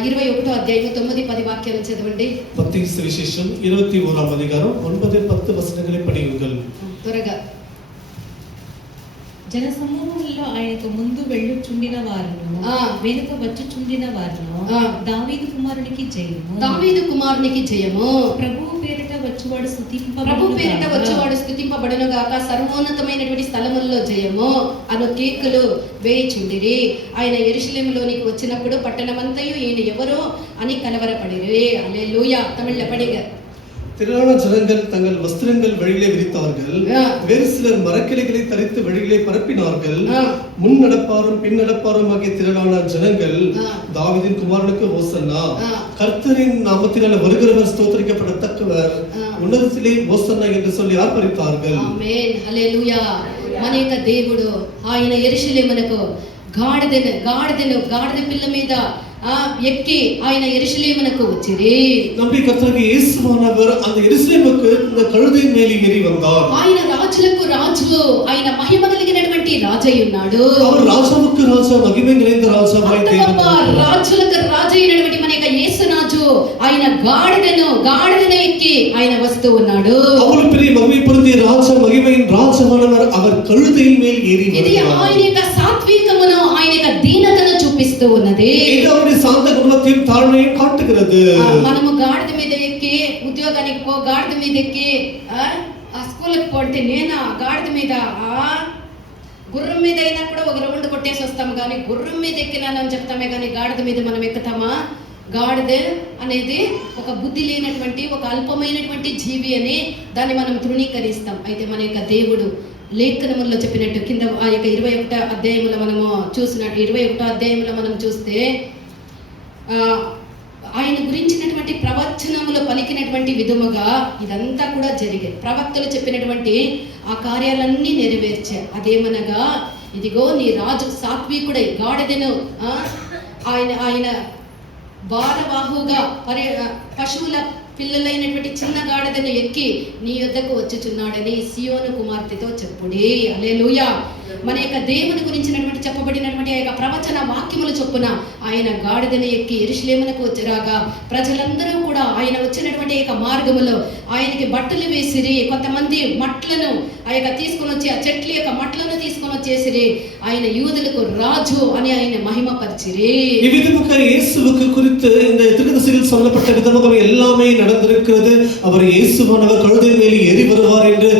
21వ అధ్యాయం 9-10 వాక్యాలు చదవండి. மத்தேயு சுவிசேஷம் 21ஆம் அதிகாரம் 9-10 வசனங்களை படியுங்கள். త్వరగా. జనసమూహంలో ఆయనకు ముందు వెళ్ళుచుండిన వారును వెనుక వచ్చుచుండిన వారును దావీదు కుమారునికి జయము, దావీదు కుమారునికి జయము, ప్రభువు పేరిట వచ్చువాడు స్తుతింపబడును గాక, సర్వోన్నతమైనటువంటి స్థలముల్లో జయము అను కేకలు వేయుచుండిరి. ఆయన యెరూషలేములోనికి వచ్చినప్పుడు పట్టణమంతయు ఈయన ఎవరో అని కలవరపడిరి. హల్లెలూయా. తమిళ్ல படிங்க. திரளான ஜனங்கள் தங்கள் வஸ்திரங்கள் வழியிலே விரித்தார்கள். வேறு சிலர் மரக்கிளைகளை தரித்து வழியிலே பரப்பினார்கள். முன் நடப்பாரும் பின் நடப்பாரும் ஆகிய திரளான ஜனங்கள் தாவீதின் குமாரனுக்கு ஓசன்னா, கர்த்தரின் நாமத்தினால் வருகிறவர் ஸ்தோத்திரிக்கப்படத்தக்கவர், ఉన్నతిலே ఓసన్నా என்று சொல்லி ఆర్పరితాர்கள். ఆమేన్. హల్లెలూయా. మన యొక్క దేవుడు ఆయన యెరూషలేమునకు గాడిద పిల్ల మీద ఎక్కి ఆయన యెరూషలేమునకు వచ్చిరి. நம்முடைய கர்த்தராகிய இயேசுவானவர் அந்த எருசலேமுக்கு இந்த கழுதையின் மேல் ஏறி வந்தார். ఆయన రాజులకు రాజు, ఆయన మహిమ కలిగినటువంటి రాజై ఉన్నాడు. அவர் ராஜாவுக்கு ராஜா, மகிமை நிறைந்த ராజాவாய் దేవుడు. రాజులకు రాజు అయినటువంటి మన యొక్క యేసురాజు ఆయన గాడిదను ఎక్కి ఆయన వస్తూ ఉన్నాడు. அவ்வளவு பெரிய மகிமை பொருந்திய ராஜா, மகிமையின் ராஜாவானவர் அவர் கழுதையின் மேல் ஏறி வந்தார். ఇది ఆయన యొక్క సాత్వికమును, ఆయన యొక్క దీనతను చూపిస్తూ ఉన్నది. இது அவருடைய சாந்த குணத்தையும் தாழ்மையையும் காட்டுகிறது. మనము గాడిద మీద ఎక్కి ఉద్యోగానికి గాడిద మీద ఎక్కి స్కూల్కి పోతే నేను గాడిద మీద గుర్రం మీద అయినా కూడా ఒక రౌండ్ కొట్టేసి వస్తాము, కానీ గుర్రం మీద ఎక్కినానని చెప్తామే కానీ గాడిద మీద మనం ఎక్కుతామా? గాడిద అనేది ఒక బుద్ధి లేనటువంటి, ఒక అల్పమైనటువంటి జీవి అని దాన్ని మనం తృణీకరిస్తాం. అయితే మన యొక్క దేవుడు లేఖనముల్లో చెప్పినట్టు కింద ఆ యొక్క 21వ అధ్యాయంలో మనము చూసినట్టు 21వ అధ్యాయంలో మనం చూస్తే ఆయన గురించినటువంటి ప్రవచనములు పలికినటువంటి విధముగా ఇదంతా కూడా జరిగాయి. ప్రవక్తలు చెప్పినటువంటి ఆ కార్యాలన్నీ నెరవేర్చారు. అదేమనగా, ఇదిగో నీ రాజు సాత్వికుడై గాడిదను ఆయన భారవాహుగా పశువుల పిల్లలైనటువంటి చిన్న గాడిదను ఎక్కి నీ యొద్దకు వచ్చుచున్నాడని సియోను కుమార్తెతో చెప్పుడి. హల్లెలూయా. మన యొక్క దేవుని గురించినటువంటి చెప్పబడినటువంటి ఆ యొక్క ప్రవచన వాక్యముల చొప్పున ఆయన గాడిదను ఎక్కి యెరూషలేమునకు వచ్చిరాగా ప్రజలందరూ కూడా ఆయన వచ్చినటువంటి యొక్క మార్గములో ఆయనకి బట్టలు వేసిరి. కొంతమంది మట్లను ఆ యొక్క తీసుకొని వచ్చి, ఆ చెట్ల యొక్క మట్లను తీసుకొని వచ్చేసిరి. ఆయన యూదులకు రాజు అని ఆయన మహిమపరిచిరి. ఈ విధముగా యేసుவுக்கு குறித்து இந்த திருத்தத்தில் சொல்லப்பட்ட விதமாக எல்லாமே நடந்திருக்கிறது. அவர் இயேசுவானவர் கழுதை மேல் ஏறி வருவார் என்று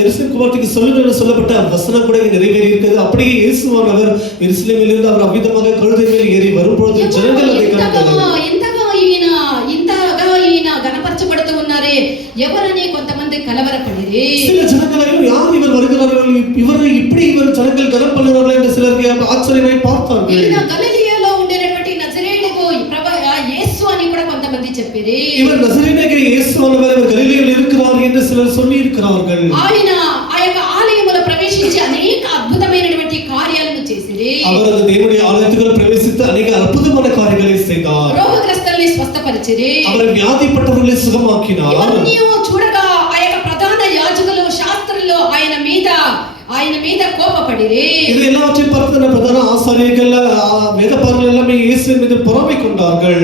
எருசலேம் குமாரத்திற்கு சொல்லுங்கள் சொல்லப்பட்ட வசனம் கூட நிறைவேறி இருக்கிறது. அப்படியே இயேசுவானவர் எருசலேமிலிருந்து அவர் அவ்விதமாக கழுதை மேல் ஏறி வரும்போது ஜனங்கள் அதை கண்டார்கள். ఇంతగా ఈయన గణపరచబడుతూ ఉన్నారే ఎవరని కొంతమంది కలవరపడిరి. சில ஜனங்கள் யார் இவர் வருகிறார்கள், இவரை இப்படி இவர் ஜனங்கள் கனம் பண்ணுகிறார்கள் என்று சிலருக்கு ஆச்சரியமாய் பார்த்தார்கள். ఈయన గలిలయలో ఉండేటువంటి నజరేయుడుకు యేసు అని కూడా కొంతమంది చెప్పిరి. இவர் நசரேயனாகிய இயேசுவானவர் இவர் கலிலேயில் இருக்கிறார் என்று சிலர் சொல்லி இருக்கிறார்கள். ఆయన ఆ యొక్క ఆలయములో ప్రవేశించి అనేక అద్భుతమైనటువంటి కార్యాలను చేసిరి. அவர் அந்த தேவனுடைய ஆலயத்துக்குள் பிரவேசித்து అనేక అద్భుతమైన కార్యాలు చేశాர். రోగగ్రస్తుల్ని స్వస్థపరిచిరి. அவர் வியாதிப்பட்டவர்களை சுகமாக்கினார். ఇవన్నీ చూడగా ఆ యొక్క ప్రధాన యాజకులు శాస్త్రులు ఆయన మీద కోపపడిరి. இது எல்லாவற்றையும் பார்த்து பிரதான ஆசாரியர்கள் வேதபாரகர்கள் எல்லாமே இயேசுவின் மீது பொறாமை கொண்டார்கள்.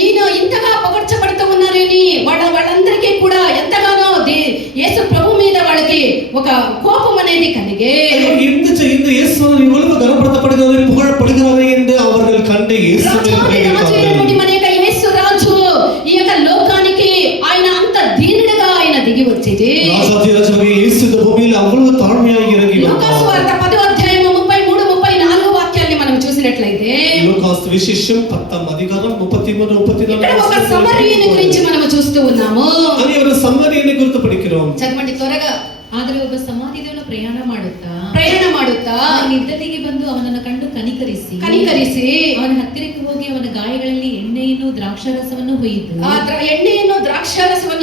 ఈయన ఇంతగా పొగడ్చబడుతూ ఉన్నారని వాళ్ళందరికీ కూడా ఎంతగానో యేసు ప్రభు మీద వాళ్ళకి ఒక కోపం అనేది కలిగే. இந்த இயேசு இவ்வளவு கனப்படுத்தப்படுகிறார், புகழப்படுகிறார் என்று அவர்கள் கண்டு இயேசுவை మన యొక్క యేసు రాజు ఈ యొక్క లోకానికి ఆయన అంత దీనుడుగా ఆయన దిగి వచ్చేది. రాజాది యేసు భూమిలో అவ்வளவு తాழ்மையாய் ఇறங்கி లూకాసు సువార్త 10వ అధ్యాయం 33-34 వాక్యాల్ని మనం చూసినట్లయితే లూకాసు విశేషం 10వ అధ్యాయం 33-34 ఇక్కడ ఒక సమరియని గురించి మనం చూస్తూ ఉన్నాము. అని ఒక సమరియని గురించి పడికిరోం. చదవండి త్వరగా. ಆದರೆ ಒಬ್ಬ ಸಮಾಧಿದವನು ಪ್ರಯಾಣ ಮಾಡುತ್ತಾ ನಿದ್ದಲಿಗೆ ಬಂದು ಅವನನ್ನು ಕಂಡು ಕನಿಕರಿಸಿ ಅವನ ಹತ್ತಿರಕ್ಕೆ ಹೋಗಿ ಅವನ ಗಾಯಗಳಲ್ಲಿ ಎಣ್ಣೆಯನ್ನು ದ್ರಾಕ್ಷಾರಸವನ್ನು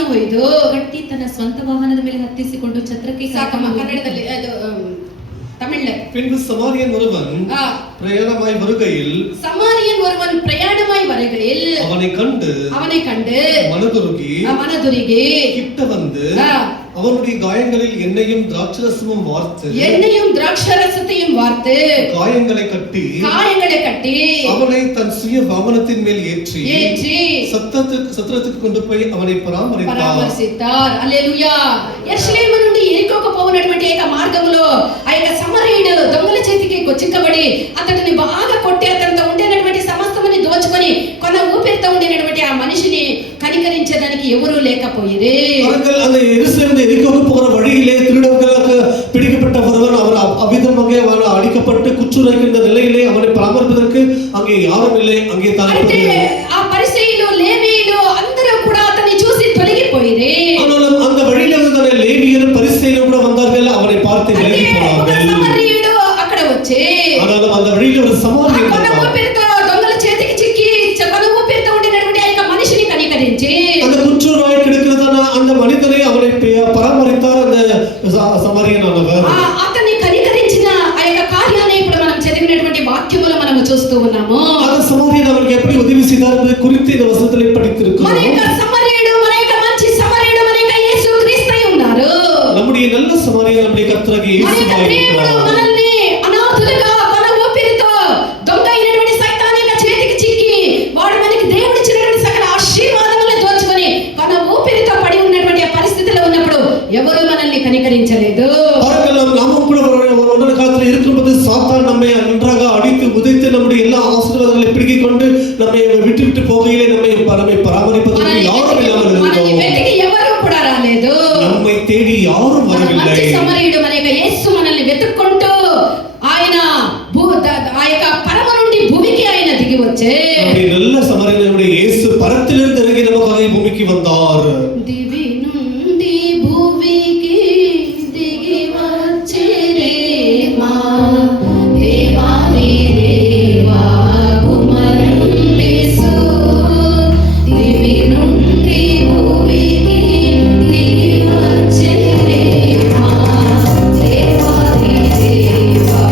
ಹೊಯ್ದು ಕಟ್ಟಿ ತನ್ನ ಸ್ವಂತ ವಾಹನದ ಮೇಲೆ ಹತ್ತಿಸಿಕೊಂಡು ಛತ್ರಕ್ಕೆ ಕನ್ನಡದಲ್ಲಿ தமிழ்ல பின்பு சமாரியன் ஒருவன் பிரயாணமாய் வருகையில் அவனை கண்டு மனதுருகி கிட்ட வந்து அவனுடைய காயங்களில் எண்ணெயும் திராட்சரசமும் வார்த்து காயங்களை கட்டி அவனை தன் சுய வாகனத்தின் மேல் ஏற்றி சத்திரத்துக்கு கொண்டு போய் அவனை పరామర్శించారు. హల్లెలూయా. యెరూషలేము నుండి ఎరికోకు పోవునటువంటి ఏక మార్గములో ఆ యొక్క సమరయుడు దొంగల చేతికి చిక్కబడి అతడిని బాగా కొట్టి అతనితో ఉండేటువంటి సమస్తముని దోచుకొని కొన ఊపిరితో ఉండేటువంటి ఆ మనిషిని కనికరించడానికి ఎవరూ లేకపోయిరే. அவர்கள் அந்த எருசலேமிலிருந்து எரிகோக்கு போகிற வழியிலே திருடர்களாக பிடிக்கப்பட்ட ஒருவன் அவர் அவ்விதமாக அவன் அடிக்கப்பட்டு குற்றுரைக்கின்ற நிலையிலே அவனை பராமரிப்பதற்கு அங்கே யாரும் இல்லை. அங்கே தான் ఆ పరిసయ్యులు లేవీయులు అందరూ కూడా అతన్ని చూసి తొలగిపోయిరే. ஆனாலும் அந்த வழியில வந்து லேவியரும் பரிசேயரும் கூட வந்தார்கள். அவனை பார்த்து விலகி போனார்கள். సమరయుడు అక్కడ వచ్చి ஆனாலும் அந்த வழியில ஒரு சமாரியன் ఊపిరితో దొంగల చేతికి చిక్కి కొన ఊపిరితో ఉండినటువంటి ఆ యొక్క మనిషిని కనికరించి அந்த குற்றவாளி கிடக்கிறதான அந்த மனிதனை அவனை பராமரித்தார் அந்த சமாரியனானவர். అతన్ని కనికరించిన ఆ యొక్క కార్యాన్ని ఇప్పుడు మనం చదివినటువంటి వాక్యములో మనం చూస్తూ ఉన్నాము. அந்த சமாரியன் அவருக்கு எப்படி உதவி செய்தார் என்பதை குறித்து இந்த வசனத்திலே படித்திருக்கிறோம். మన యొక్క సమరయుడు మన యొక్క మంచి సమరయుడు మన యొక్క యేసు క్రీస్తు ఉన్నారు. நம்முடைய நல்ல சமாரியன் நம்முடைய கர்த்தராகிய இயேசுவாய் இருக்கிறார். మనల్ని అనాథులుగా కొన ఊపిరితో దొంగ అయినటువంటి సైతాన్ యొక్క చేతికి చిక్కి వాడు మనకి దేవుడు ఇచ్చినటువంటి సకల ఆశీర్వాదములను దోచుకొని కొన ఊపిరితో పడి ఉన్నటువంటి ఆ పరిస్థితిలో ఉన్నప్పుడు ఎవరు మనల్ని కనికరించలేదు. நாமும் கூட ஒரு காலத்தில் இருக்கும்போது சாத்தான் நம்மை நன்றாக அடித்து உதைத்து நம்முடைய எல்லா ஆசீர்வாதங்களை பிடிக்கிக் கொண்டு நம்மை விட்டு போகையிலே நம்மை பராமரிப்பதற்கு யாரும் இல்லாமல் இருந்தோம். ఎవరు కూడా రాలేదు. நம்மை தேடி யாரும் வரவில்லை. సమరయుడు మన యొక్క యేసు మనల్ని వెతుక్కుంటూ ఆయన ఆ యొక్క పరమ నుండి భూమికి ఆయన దిగి వచ్చే நல்ல சமாரியனுடைய இயேசு பரத்திலிருந்து இறங்கி நமக்காக பூமிக்கு வந்தார். దివి నుండి భూమికి దిగి వచ్చే మా దేవాది దేవా కుమారుడేసు. దివి నుండి భూమికి దిగి వచ్చే మా దేవాది దేవా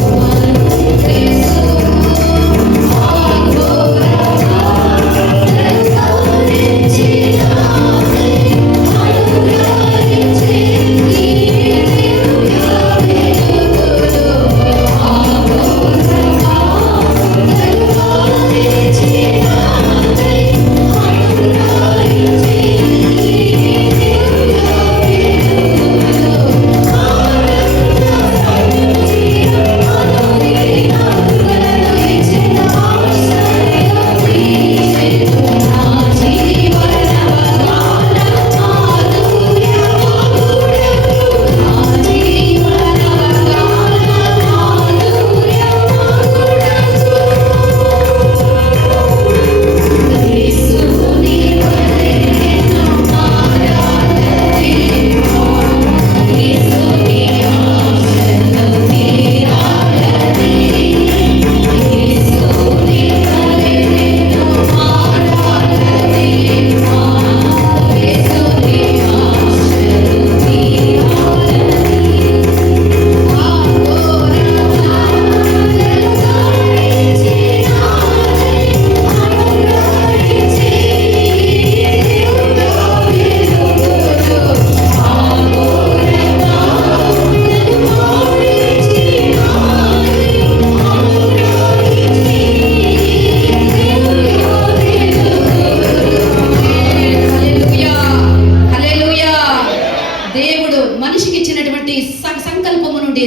కుమారుడేసు.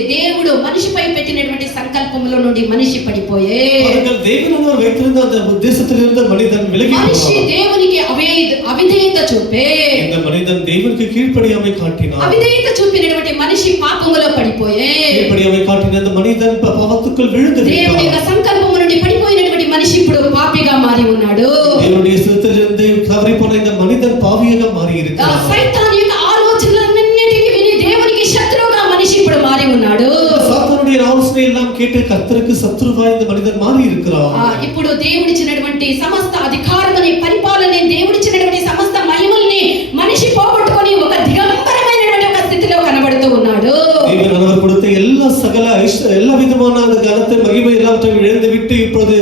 దేవుడు మనిషిపై పెట్టినటువంటి సంకల్పములో నుండి మనిషి పడిపోయే దేవుడు வைத்திருந்த அந்த உத்தேசத்திலிருந்து மனிதன் விலகி మనిషి దేవునికి అవిధేయత చూపే இந்த மனிதன் దేవునికి కీழ்పడియాமை காட்டினான் అవిధేయత చూపినటువంటి మనిషి పాపములో పడిపోయే కీழ்పడియాமை காட்டின அந்த மனிதன் பாவத்துக்குள் விழுந்து దేవుని యొక్క సంకల్పము నుండి పడిపోయినటువంటి మనిషి ఇప్పుడు పాపిగా మారి ఉన్నాడు దేవుని சித்தத்திலிருந்து தவறிப்போன இந்த மனிதன் பாவியாக மாறி இருக்கிறான் సైతాన్ యొక్క ఆలోచనలన్నిటిని విని దేవునికి శత్రువుగా మనిషి ఇప్పుడు మారి ఉన్నాడు సాతానుడి ఆలోచన ఎல்லாம் கேட்டு கர்த்தருக்கு சத்ருவாய் இந்த மனிதன் மாறி இருக்கிறான் ఇప్పుడు దేవుడిచ్చినటువంటి సమస్త అధికారముని పరిపాలనని దేవుడిచ్చినటువంటి సమస్త మహిమల్ని మనిషి పోగొట్టుకొని ఒక దిగంబరమైనటువంటి ఒక స్థితిలో కనబడుతూ ఉన్నాడు தேவன் அவர் கொடுத்த எல்லா விதமான அந்த கனத்தை மகிமை எல்லாவற்றையும் இழந்து விட்டு இப்பொழுது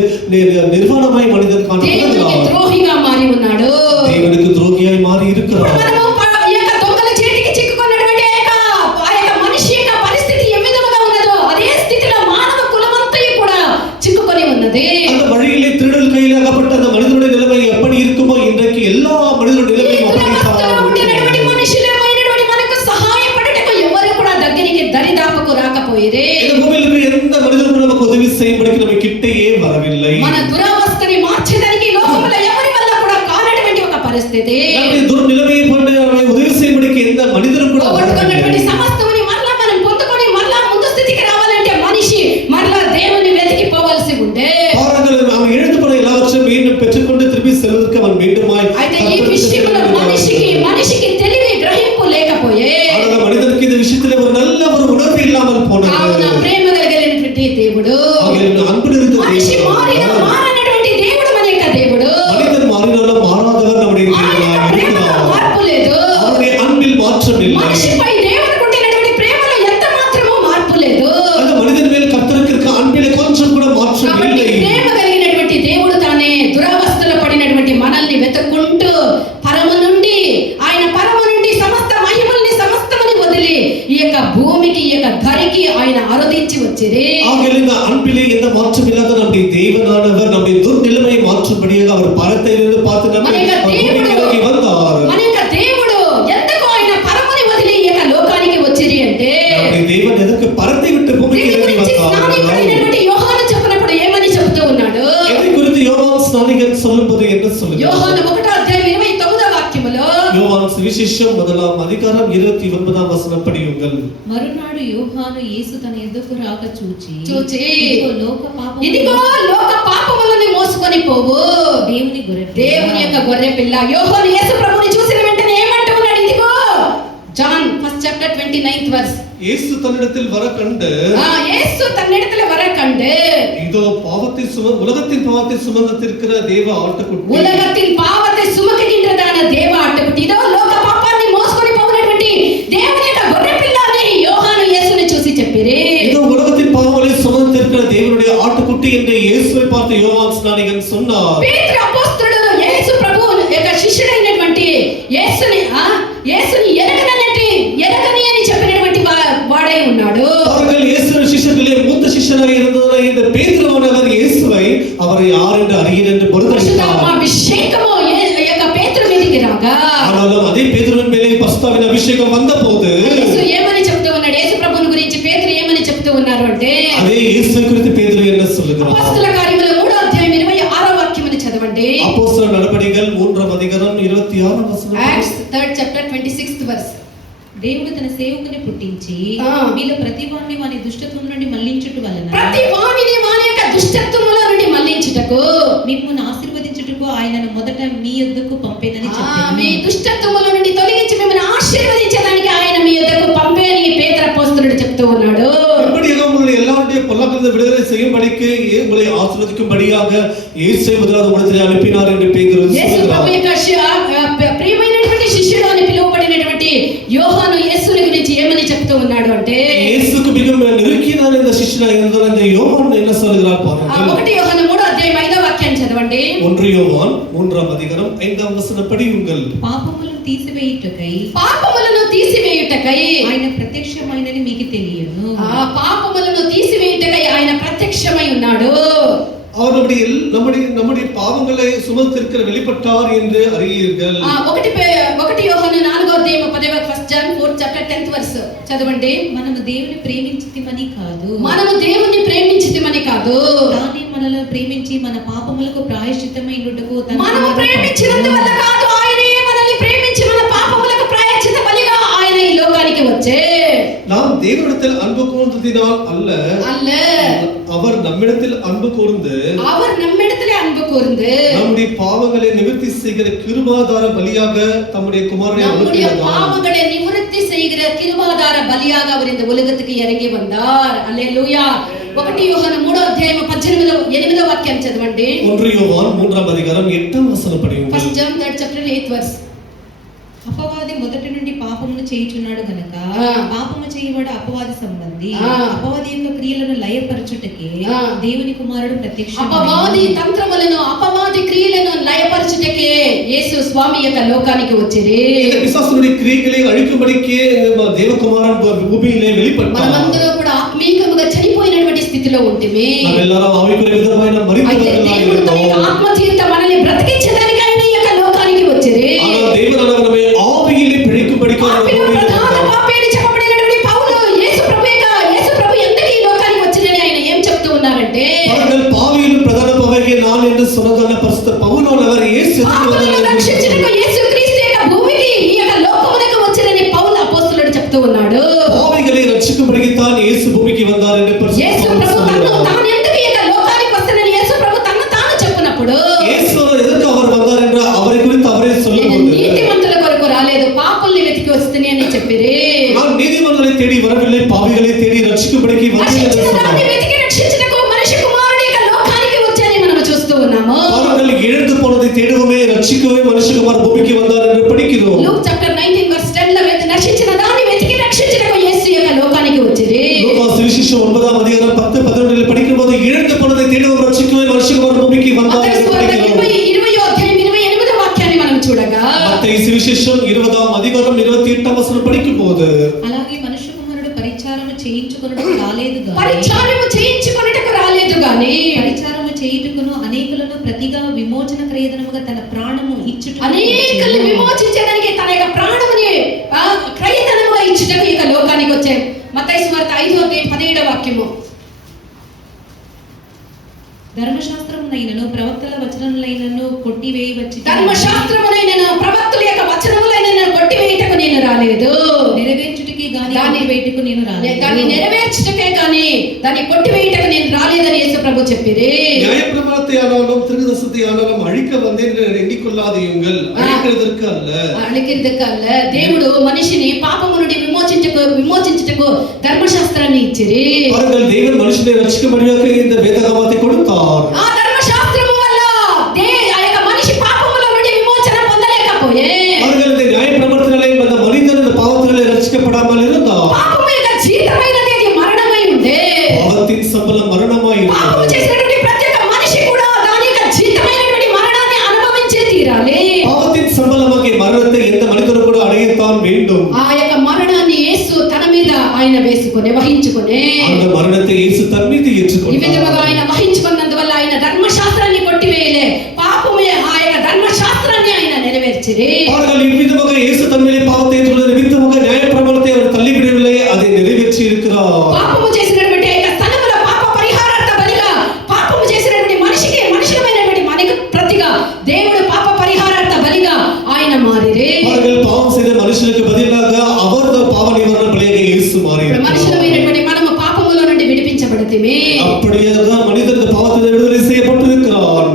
நிர்வாணமாய் மனிதன் காணப்படுகிறான் దేవునికి ద్రోహిగా మారి ఉన్నాడు దేవునికి ద్రోహియాய் மாறி இருக்கிறான் దొంగల చేతికి చిక్కు செய்யும்படிக்கு நம்ம கிட்டேயே வரவில்லை. మన దురవస్థని మార్చడానికి ఈ లోకంలో ఎవరి వల్ల కూడా కానటువంటి ఒక పరిస్థితి. நம்முடைய துர்நிலைமையை போன்று நம்மை உதவி செய்யும்படிக்கு எந்த மனிதரும் கூட పోగొట్టుకున్నటువంటి సమస్తముని మరలా మనం పొందుకొని మరలా ముందు స్థితికి రావాలంటే మనిషి మరలా దేవుని వెతికి పోవాల్సి ఉంటే பாருங்கள், அவன் எழுந்து போன எல்லாவற்றையும் மீண்டும் பெற்றுக்கொண்டு திரும்பி செல்வதற்கு அவன் மீண்டுமாய் అయితే ఈ విషయంలో మనిషికి తెలివి గ్రహింపు లేకపోయే மனிதனுக்கு இந்த விஷயத்துல ஒரு நல்ல ஒரு உணர்வு இல்லாமல் போனது. కావున ప్రేమ కలిగినటువంటి దేవుడు அன்பு நிறைந்த మనిషి మారినటువంటి దేవుడు మన యొక్క దేవుడు. மனிதன் மாறினாலும் மாறாதவர் நம்முடைய ప్రేమలో మార్పు లేదు. அவருடைய அன்பில் மாற்றம் இல்லை. మనిషిపై దేవునికి ఉండినటువంటి ప్రేమలో ఎంత మాత్రమూ మార్పు లేదు. அந்த மனிதன் மேல் கர்த்தருக்கு இருக்க அன்பிலே கொஞ்சம் கூட மாற்றம் కాబట్టి இல்லை. ప్రేమ కలిగినటువంటి దేవుడు తానే దురవస్థలో పడినటువంటి మనల్ని వెతుక్కుంటూ పరమ నుండి సమస్త మహిమల్ని సమస్తమని వదిలి ఈ యొక్క భూమికి ఈ యొక్క ధరికి ఆయన ఆరాధించి వచ్చిరే. ஆகையால் இந்த அன்பிலே எந்த மாற்றம் இல்லாத நம்முடைய தேவனானவர் நம்முடைய துர்நிலைமையை மாற்றும்படியாக அவர் பரத்திலிருந்து பார்த்து நம்மை இறங்கி வந்தார். మన యొక్క దేవుడు ఎందుకు ఆయన పరమని వదిలి ఈ యొక్క లోకానికి వచ్చిరి అంటే நம்முடைய தேவன் எதற்கு பரத்தை விட்டு பூமிக்கு இறங்கி வந்தார்? యోహాను చెప్పినప్పుడు ఏమని చెప్తూ ఉన్నాడు? எதை குறித்து யோவான் ஸ்நானிகன் சொல்லும்போது என்ன சொல்லுகிறார்? యోహాను 1:29 వాక్యములో யோவான் சுவிசேஷம் 1:29 வசனம் படியுங்கள். మరునాడు యోహాను యేసు తన ఎద్దుకు రాక చూచి ఇదిగో లోక పాపములను మోసుకొని పోవు దేవుని యొక్క గొర్రె పిల్ల. యోహాను యేసు ప్రభువుని చూసిన వెంటనే ఏమంటూ ఉన్నాడు? ఇదిగో జాన్ 1:29 verse. இயேசு தன்னிடத்தில் வர கண்டு இயேசு தன்னிடத்தில் வர கண்டு இதோ உலகத்தின் பாவத்தை சுமந்திருக்கிற தேவ ஆட்டுக்குட்டி, உலகத்தின் பாவத்தை சுமக்குகின்றதான தேவ ஆட்டுக்குட்டி, இதோ లోక పాపాన్ని మోసుకొని పోవునటువంటి దేవుని యొక్క గొర్రె పిల్ల అని యోహాను యేసుని చూసి చెప్పిరే. இதோ உலகத்தின் பாவங்களை சுமந்திருக்கிற தேவனுடைய ஆட்டுக்குட்டி என்று இயேசுவை பார்த்து யோவான் ஸ்நானிகன் சொன்னார். పేతురు అపోస్తలుడు యేసు ప్రభువు యొక్క శిష్యుడైనటువంటి యేసుని ఎరగని అని చెప్పినటువంటి వాడై ఉన్నాడు. அவர்கள் இயேசுவின் சிஷ்யர்களே மூத்த சிஷ்யனாக இருந்ததான இந்த பேதுருவானவர் இயேசுவை அவரை யார் என்று அறியேன் என்று பொறுத்தெடுத்தார். అభిషేకము యొక్క పేతురు మీదకి రాగా ஆனாலும் அதே பேதுருவின் மேலே பரிசுத்தாவின் அபிஷேகம் வந்தபோது యేసు ఏమని చెప్తూ ఉన్నాడు? యేసు ప్రభువుని గురించి పేతురు ఏమని చెప్తూ ఉన్నారు అంటే அதே இயேசுவை குறித்து பேதுரு என்ன சொல்லுகிறார்? అపోస్తల కార్యములు 3:26 వాక్యమును చదవండి. அப்போஸ்தல நடபடிகள் 3:26 వచనం. Acts 3rd chapter 26th verse. దేవుడు తన సేవకుని పుట్టించి మీలో ప్రతి వాణ్ణి వాని దుష్టత్వం నుండి మళ్లించుట వలన ప్రతి వాణిని వాని యొక్క దుష్టత్వముల నుండి మళ్లించుటకు మిమ్మును ఆశీర్వదించుటకు ఆయనను మొదట మీ యొద్దకు పంపేనని చెప్పాను. మీ దుష్టత్వముల నుండి తొలగించి మిమ్మల్ని ఆశీర్వదించడానికి ఆయన మీ యొద్దకు పంపేని పేతురు అపోస్తలుడు చెప్తూ ఉన్నాడు. இப்படியாக உங்களை எல்லாருடைய பொல்லாப்பிலிருந்து விடுதலை செய்யும்படிக்கு உங்களை ஆசீர்வதிக்கும்படியாக இயேசுவை முதலாவது உலகத்திலே அனுப்பினார் என்று பேதுரு சொல்கிறார். ప్రియమైనటువంటి శిష్యుడు అని పిలువబడినటువంటి యోహాను యేసుని గురించి ఏమని చెప్తూ ఉన్నాడు అంటే இயேசுக்கு மிகவும் நெருங்கியதான இந்த சிஷ்யனாக இருந்த இந்த யோவான் என்ன சொல்கிறார் பாருங்கள். 1 యోహాను 3:5 వాక్యాన్ని చదవండి. 1 யோவான் 3:5 வசனம் படியுங்கள். పాపములను తీసివేయుటకై ఆయన ప్రత్యక్షమైనని మీకు తెలియను. పాపములను తీసివేయుటకై ఆయన ప్రత్యక్షమై ఉన్నాడు. அவர் நம்முடைய பாவங்களை சுமந்திருக்கிற வெளிப்பட்டார் என்று அறியீர்கள். 1 యోహాను 4:10 1 John 4 chapter 10th verse చదవండి. మనము దేవుని ప్రేమించితిమని కాదు తానే మనలను ప్రేమించి మన పాపములకు ప్రాయశ్చిత్తమైనట్టుకు మనము ప్రేమించినందువల్ల కాదు, ఆయనే మనల్ని ప్రేమించి మన పాపములకు ప్రాయశ్చిత్త బలిగా ఆయన ఈ లోకానికి వచ్చే. நாம் தேவனிடத்தில் அன்பு கூர்ந்ததினால் அல்ல அவர் நம்மிடத்தில் அன்பு கூர்ந்து நம்முடைய பாவங்களை நிவர்த்தி செய்கிற கிருபாதார பலியாக தம்முடைய குமாரனை பாவங்களை நிவர்த்தி செய்கிற கிருபாதார பலியாக அவர் இந்த உலகத்துக்கு இறங்கி வந்தார். அல்லேலூயா. 1 యోహాను 3:18 వాక్యం చదవండి. 1 యోహాను 3:8 వచనం படியுங்கள். 1 John 3rd chapter 8th verse. అపవాది మొదటి నుండి పాపమును చేయుచున్నాడు గనక పాపము చేయబడ అపవాది సంబంధి అపవాది యొక్క క్రియలను లయపరచుటకే దేవుని కుమారుడు ప్రత్యక్షం. అపవాది తంత్రములను అపవాది క్రియలను లయపరచుటకే యేసు స్వామి యొక్క లోకానికి వచ్చిరే. పిశాచుల క్రియలను అழிக்கும்படிకే దేవకుమారుడు భూమిలో வெளிப்பட்டார். మనమందరూ కూడా ఆత్మీయంగా చనిపోయినటువంటి స్థితిలో ఉంటిమే. మనమెల్లరం ఆత్మీయ విధమైన మరింతగా ఆత్మజీవిత మనల్ని బ్రతికించడానికి ఆయన ఈ యొక్క లోకానికి వచ్చిరే. దేవుడు ஆவியிலே பிழைக்கும்படிக்காக చెప్పబడినటువంటి పౌలు యేసు ప్రభు ఎందుకు ఈ లోకానికి వచ్చినని ఆయన ఏం చెప్తూ ఉన్నారంటే அவர்கள் பாவியிலும் பிரதான பாவியாகிய நான் என்று சொன்னதான பரிசுத்த పౌలు యేసు పాపులను రక్షించుటకు యేసుక్రీస్తు యొక్క భూమికి ఈ యొక్క లోకమునకు వచ్చినని పౌలు అపోస్తలుడు చెప్తూ ఉన్నాడు. పావిகளை రక్షించుటకు తాను యేసు భూమికి వந்தாరని పరిశుద్ధ యేసు ప్రభు తాను ఎందుకు ఈ యొక్క లోకానికి వస్తానని యేసు ప్రభు తాను చెప్పినప్పుడు యేసు ఎందుకు அவர் வந்தார் என்று அவரை குறித்து அவரே சொல்லும்போது నీతిమంతుల కొరకు రాలేదు పాపుల్ని వెతికి వస్తని అని చెప్పిరే. நான் நீதிமான்களை தேடி வரவில்லை பாவிகளை தேடி రక్షించుటకు వస్తానని వెతికి రక్షించుటకు మనిషి కుమారుని యొక్క లోకానికి వచ్చాని మనం చూస్తూ ఉన్నాము. அவர்கள் இழந்து போனதை தேடுவமே ரட்சிக்கவே மனுஷகுமார் பூமிக்கு வந்தார் என்று படிக்கிறோம். లూక్ చాప్టర్ 19 వర్స్ 10 లో నశించిన దాన్ని వెతికి రక్షించుటకు యేసు యొక్క లోకానికి వచ్చిరి. లూకా సువిశేషం 9వ అధ్యాయం 10-11 లో படிக்கும்போது இழந்து போனதை தேடுவமே రక్షిக்கவே మనుషకుమార్ భూమికి వந்தார் என்று படிக்கிறோம். 20వ అధ్యాయం 28వ వాక్యాన్ని మనం చూడగా మత్తయి సువిశేషం 20వ అధ్యాయం 28వ వచనం படிக்கும்போது అలాగే మనుష్య కుమారుడు పరిచారము చేయించుకొనుటకు రాలేదు గాని పరిచారము చేయించుకొనుటకు రాలేదు గాని పరిచారము చేయుటకును అనేకులను ప్రతిగా విమోచన క్రయధనముగా తన ప్రాణము ఇచ్చుట అనేకులను విమోచించడానికి తన యొక్క ప్రాణముని క్రయధనముగా ఇచ్చుటకు ఈ లోకానికి వచ్చాడు. మత్తయి సువార్త 5వ అధ్యాయం 17వ వాక్యము. ధర్మశాస్త్రమునైనను ప్రవక్తల వచనములైనను కొట్టివేయవచ్చి ధర్మశాస్త్రమునైనను ప్రవక్తల యొక్క వచనములైనను కొట్టివేయుటకు నేను రాలేదు. నెరవేర్చుటకే గాని దాన్ని వేటుకు నేను రాలేదు. దాన్ని నెరవేర్చుటకే గాని దాన్ని కొట్టివేయుటకు నేను రాలేదని యేసు ప్రభు చెప్పిరే. நியாயப்பிரமாணத்தை ஆனாலும் திருதர்சனத்தை ஆனாலும் அழிக்க வந்தேன் என்று எண்ணிக்கொள்ளாதீங்கள். அழிக்கிறதற்கு அல்ல. దేవుడు మనిషిని పాపము నుండి విమోచించుటకు ధర్మశాస్త్రాన్ని ఇచ్చిరి. அவர்கள் தேவன் மனுஷனை ரட்சிக்கும்படியாக இந்த வேதகமத்தை கொடுத்தார். ఆ ధర్మశాస్త్రము వల్ల ఆ యొక్క మనిషి పాపముల నుండి విమోచన పొందలేకపోయే. அவர்கள் இந்த நியாயப்பிரமாணத்தினாலே அந்த மனிதன் இந்த பாவத்தினாலே ரட்சிக்கப்படாமல் இருந்தார். పాపము యొక్క జీతమైనది అది మరణమై ఉండే. பாவத்தின் சம்பளம் மரணமாய் పాపము இருந்தது. చేసినటువంటి ప్రతి ఒక్క మనిషి కూడా దాని యొక్క జీతమైనటువంటి మరణాన్ని అనుభవించే తీరాలి. பாவத்தின் சம்பளமாகிய மரணத்தை எந்த மனிதனும் கூட அடையத்தான் வேண்டும். ఆ యొక్క మరణాన్ని యేసు తన మీద ఆయన వహించుకొని அந்த மரணத்தை இயேசு தன் மீது ఈ ஏற்றுக்கொண்டார். విధముగా ఆయన వహించుకున్నందువల్ల ఆయన ధర్మశాస్త్రాన్ని కొట్టివేయలే. పాపము ఆ యొక్క ధర్మశాస్త్రాన్ని ఆయన నెరవేర్చిరి. அவர்கள் இவ்விதமாக இயேசு தன் மேலே பாவத்தை ஏற்றுக்கொண்ட நிமித்தமாக நியாயப்பிரமாணத்தை அவர் தள்ளிவிடவில்லை, அதை நிறைவேற்றி இருக்கிறார். పాపము చేసినటువంటి ఆ యొక్క స్థలములో పాప పరిహారార్థ బలిగా పాపము చేసినటువంటి మనుషులమైనటువంటి మనకు ప్రతిగా దేవుడు పాప పరిహారార్థ బలిగా ఆయన మారిరే. அவர்கள் பாவம் செய்த மனுஷனுக்கு பதிலாக அவர் பாவ நிவாரண பலியாக இயேசு மாறினார். మనుషులమైనటువంటి మనము పాపములో నుండి విడిపించబడితిమి. அப்படியே மனிதன் பாவத்தை விடுதலை செய்யப்பட்டிருக்கிறார்.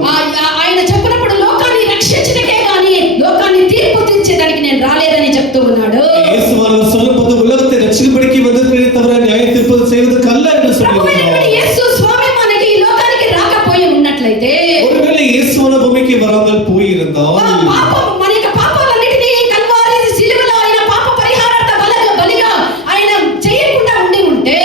ఆయన చెప్పినప్పుడు లోకాన్ని రక్షించడానికే గాని లోకాన్ని తీర్పు తీర్చేదానికి నేను రాలేదని చెప్తూ ఉన్నాడు. இயேசுவானவர் சொல்லும்போது உலகத்தை ரட்சிக்கும்படிக்கு வந்திருக்கிறேன் தவிர நியாய தீர்ப்பு செய்வதற்கு அல்ல என்று சொல்லியிருக்கிறார். యేసు స్వామి మనకి ఈ లోకానికి రాకపోయి ఉన్నట్లయితే ஒருவேளை இயேசுவான பூமிக்கு வராமல் போயிருந்தால் మన యొక్క పాపాలన్నిటినీ కల్వారి శిలువలో ఆయన పాప పరిహారార్థ బలిగా ఆయన చేయకుండా ఉంటే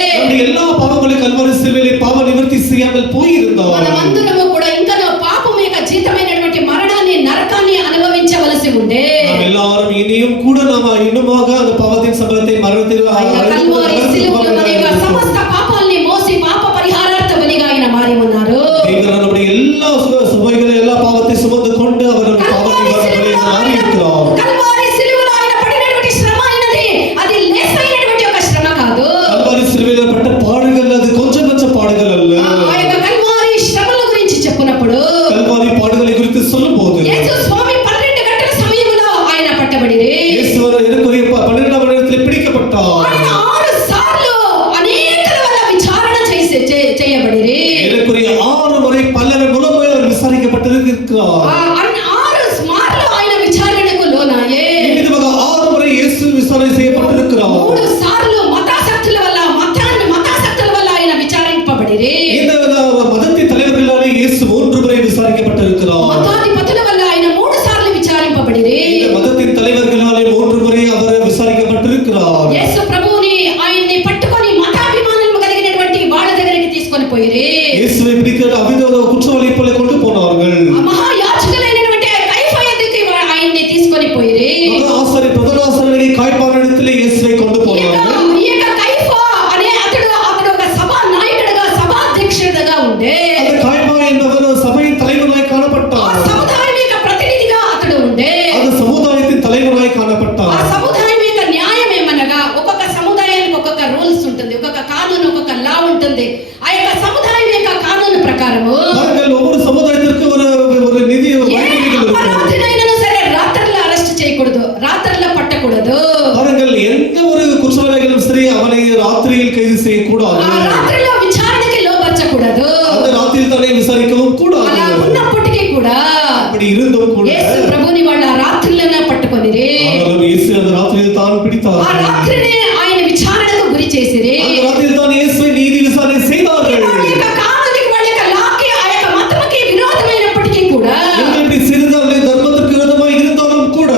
எல்லா பாவங்களையும் கல்வாரி சிலுவையிலே பாவ நிவர்த்தி செய்யாமல் போயிருந்தால் మనమందరము కూడా ఇంకా పాపం యొక్క జీతమైనటువంటి మరణాన్ని నరకాన్ని అనుభవించవలసి ఉండే. நாம் எல்லாரும் இனியும் கூட நாம இன்னுமாக அந்த பாவத்தின் சம்பளத்தை மரணத்தில் కల్వారి శిలువలో మన యొక్క సమస్త పాపాల్ని మోసి పాప పరిహారార్థ బలిగా ఆయన మారి ఉన్నారు. தேவன் நம்முடைய எல்லா சுமைகளை எல்லா பாவத்தை சுமந்து கொண்டு அவர் பாவ நிவாரண பலியாக மாறி இருக்கிறார். కల్వారి శిలువలో ఆయన పడినటువంటి శ్రమ అయినది అది లేసైనటువంటి ఒక శ్రమ కాదు. கல்வாரி சிலுவையில் பட்ட பாடுகள் அது கொஞ்சம் பாடுகள் அல்ல. ఆ యొక్క కల్వారి శ్రమల గురించి చెప్పినప్పుడు கல்வாரி பாடுகளை குறித்து சொல்லும்போது యేసు స్వామి 12 గంటల సమయంలో ఆయన పట్టబడిరి. இயேசுவர் எனக்குரிய 12ஆம் வருடத்தில் பிடிக்கப்பட்டார். ఆయన 6 సార్లు అనేకల వల్ల విచారణ చేయబడిరి. எனக்குரிய 6 முறை பல்லவர் மூலமாக அவர் விசாரிக்கப்பட்டிருக்கிறார். 6 మార్లు ఆయన విచారణకు లోనాయే. ఈ విధంగా 6 முறை இயேசு விசாரணை செய்யப்பட்டிருக்கிறார். 3 సార్లు మతాసక్తుల వల్ల ఆయన విచారింపబడిరి. இந்த மதத்தின் தலைவர்களாலே இயேசு 3 முறை விசாரிக்கப்பட்டிருக்கிறார். మతాధిపతుల వల్ల ఆయన 3 సార్లు విచారింపబడిరి. இந்த மதத்தின் தலைவர்களாலே 3 முறை அவர் விசாரிக்கப்பட்டிருக்கிறார். యేసు ప్రభువుని ఆయన్ని పట్టుకొని మతాభిమానం కలిగినటువంటి వాళ్ళ దగ్గరికి తీసుకొని పోయిరి. இயேசுவை பிடிக்கிற அவிதோத குற்றவாளி போல கொண்டு போனார்கள். మహాయాజకులైనటువంటి కైఫా ఎదుటికి ఆయన్ని తీసుకొని పోయిరి. பிரதான ஆசாரியனாகிய காய்பாவினிடத்திலே இயேசுவை கொண்டு போனார்கள். ఈ యొక్క కైఫా అనే అతడు ఒక సభా నాయకుడిగా సభాధ్యక్షుడిగా ఉండే. அந்த காய்பா என்பவர் சபையின் தலைவராய் ఆ காணப்பட்டார். సముదాయం యొక్క ప్రతినిధిగా అతడు ఉండే. அந்த சமுதாயத்தின் தலைவராய் ఆ காணப்பட்டார். సముదాయం యొక్క న్యాయం ఏమనగా ఒక్కొక్క సముదాయానికి ఒక్కొక్క రూల్స్ ఉంటుంది, ఒక్కొక్క కానూన్, ఒక్కొక్క లా ఉంటుంది. ఆ యొక్క సముదాయం యొక్క కానూన్ ప్రకారము பாருங்கள், ஒவ்வொரு சமுதாயத்திற்கு ஒரு நிதி வழிமுறைகள் இருக்கும். అపరాధినైనా సరే రాత్రుల్లో అరెస్ట్ చేయకూడదు, రాత్రుల్లో పట్టకూడదు. பாருங்கள், எந்த ஒரு குற்றவாளிகளும் சரி அவனை ராத்திரியில் கைது செய்யக்கூடாது. ఆ రాత్రిలో విచారణకి లోబర్చకూడదు. அந்த ராத்திரியில் தானே விசாரிக்கவும் கூடாது. అలా ఉన్నప్పటికీ కూడా அப்படி இருந்தும் கூட యేసు ప్రభుని వాళ్ళ ఆ రాత్రిలోనే పట్టుకొనిరి. ஆனாலும் இயேசு அந்த ராத்திரியில் தான் பிடித்தார். ఆ రాత్రినే ఆయన విచారణకు గురి చేసిరి. அந்த ராத்திரியில் தான் இயேசுவை நீதி விசாரணை செய்தார்கள். వాళ్ళ యొక్క కానునికి, వాళ్ళ యొక్క లాకి, ఆ యొక్క మతముకి విరోధమైనప్పటికీ కూడా இப்படி சிறிதாலே தர்மத்திற்கு விரோதமாக இருந்தாலும் கூட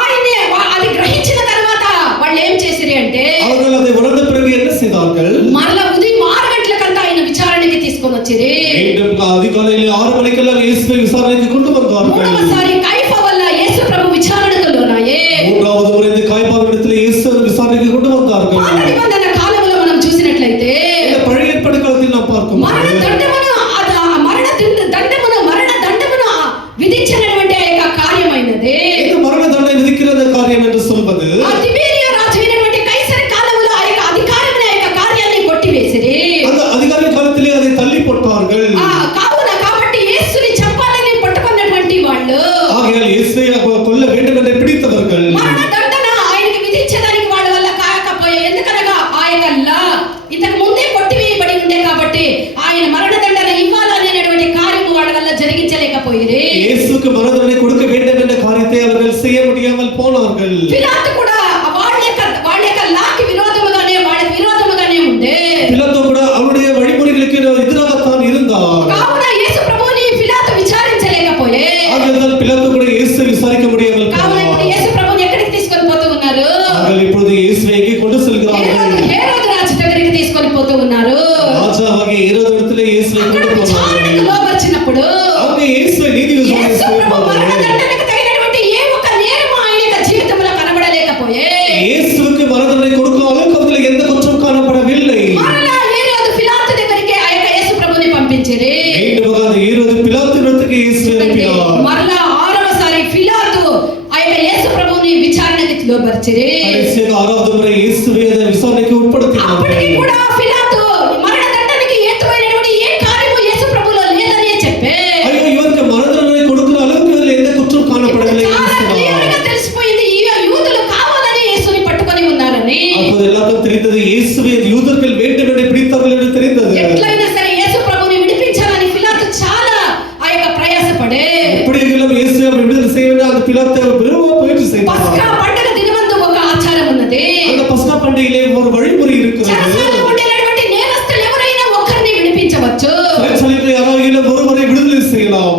ఆయనే అది గ్రహించిన తర్వాత వాళ్ళు ఏం చేసిరి అంటే அவர்கள் அதை உணர்ந்த பிறகு என்ன செய்தார்கள்? మరలా ఉదయం 6 గంటలకంతా ఆయన విచారణకి తీసుకొని వచ్చిరి. மீண்டும் அதிகாலையில் 6 மணிக்கெல்லாம் இயேசுவை விசாரணைக்கு கொண்டு வந்தார்கள். మూడవసారి కైఫ వల్ల యేసు ప్రభు విచారణకు లోనాయే. மூன்றாவது முறை இந்த காய்பாவிடத்தில் இயேசு விசாரணைக்கு கொண்டு வந்தார்கள். పాత నిబంధన కాలంలో మనం చూసినట్లయితే இந்த பழைய ஏற்பாடு காலத்தில் நாம் பார்க்கும் మరణ దండమును విధించినటువంటి ఆ యొక్క కార్యమైనది. இந்த மரண தண்டனை விதிக்கிற காரியம் என்று சொல்வது ఆ తిబెరియా రాజు అయినటువంటి కైసర్ కాలంలో ఆ యొక్క అధికారం, ఆ యొక్క కార్యాన్ని కొట్టివేసిరి. அந்த அதிகார కాలத்திலே அதை தள்ளி போட்டார்கள். కాబట్టి యేసుని చంపాలని పట్టుకున్నటువంటి వాళ్ళు ஆகையால் இயேசுவை கொல்ல வேண்டும் என்று பிடித்தவர்கள் మరణ దండన ఆయనకి విధించడానికి వాళ్ళ వల్ల కాకపోయే. ఎందుకనగా ఆయన ఇంతకు ముందే కొట్టివేయబడి ఉండే కాబట్టి ఆయన మరణ దండన ఇవ్వాలనేటువంటి కార్యము వాళ్ళ వల్ల జరిగించలేకపోయిరి. இயேசுக்கு மரண தண்டனை கொடுக்க வேண்டும் என்ற காரியத்தை அவர்கள் செய்ய முடியாமல் போனார்கள். పిలాతు కూడా వాళ్ళ యొక్క లాకి విరోధముగానే, వాళ్ళకి విరోధముగానే ఉండే. பிலாத்து கூட அவருடைய வழிமுறைகளுக்கு எதிராகத்தான் இருந்தார். కావున యేసు ప్రభువుని పిలాతు విచారించలేకపోయే. ஆகையால் பிலாத்து கூட இயேசுவை விசாரிக்க முடியாமல் కావున ఇప్పుడు போனார். యేసు ప్రభువుని ఎక్కడికి తీసుకొని పోతూ ఉన్నారు? அவர்கள் இப்பொழுது இயேசுவை எங்கே கொண்டு செல்கிறார்கள்? హేరోదు రాజు దగ్గరికి తీసుకొని పోతూ ఉన్నారు. ராஜாவாகிய ஹேரோது இடத்திலே இயேசுவை అక్కడ கொண்டு విచారణకు போனார்கள். లోబర్చినప్పుడు அவங்க இயேசுவை நீதி விசாரணை యేసు ప్రభు మరణ செய்தார்கள். దండనకు తగినటువంటి ఏ ఒక్క నేరము ఆయన యొక్క జీవితంలో కనబడలేకపోయే. இயேசுவுக்கு மரண தண்டனை கொடுக்கும் அளவுக்கு அவர்களுக்கு எந்த குற்றம் காணப்படவில்லை. మరలా హేరోదు పిలాతు దగ్గరికి ఆ యొక్క యేసు ప్రభువుని పంపించిరి. மீண்டுமாக அந்த ஹேரோது பிலாத்து இடத்துக்கு இயேசுவை அனுப்பினார். మరలా 6వసారి పిలాతు ఆ యొక్క యేసు ప్రభువుని విచారణకి లోబర్చిరి. கடைசியாக 6வது முறை இயேசுவை அந்த விசாரணைக்கு உட்படுத்தினார். అప్పటికి కూడా పిలాతు మరణ దండనకి హేతువైనటువంటి ఏ కార్యము యేసు ప్రభువులో లేదని చెప్పే. ஐயோ, இவருக்கு மரண தண்டனை கொடுக்கிற அளவுக்கு இதில் எந்த குற்றம் காணப்படவில்லை என்று చాలా சொன்னார். క్లియర్‌గా తెలిసిపోయింది ఈ యూదులు కావాలని యేసుని పట్టుకొని ఉన్నారని. அப்போது எல்லாருக்கும் தெரிந்தது இயேசுவை யூதர்கள் வேண்டும் என்று பிடித்தார்கள் என்று தெரிந்தது. ఎట్లయినా సరే యేసు ప్రభువుని విడిపించాలని పిలాతు చాలా ఆ యొక్క ప్రయాసపడే. எப்படியெல்லாம் இயேசுவை விடுதலை செய்ய வேண்டும் அந்த பிலாத்தை விரும்ப முயற்சி పస్కా செய்தார். పండుగ దినమందు ఒక ఆచారం ఉన్నది. அந்த பஸ்கா பண்டிகையிலே ஒரு வழிமுறை இருக்கிறது. చెరసాలలో ఉండేటువంటి నేరస్తులు ఎవరైనా ఒక్కరిని విడిపించవచ్చు. சிறைச்சாலையில் யாராவது ஒருவரை விடுதலை செய்யலாம்.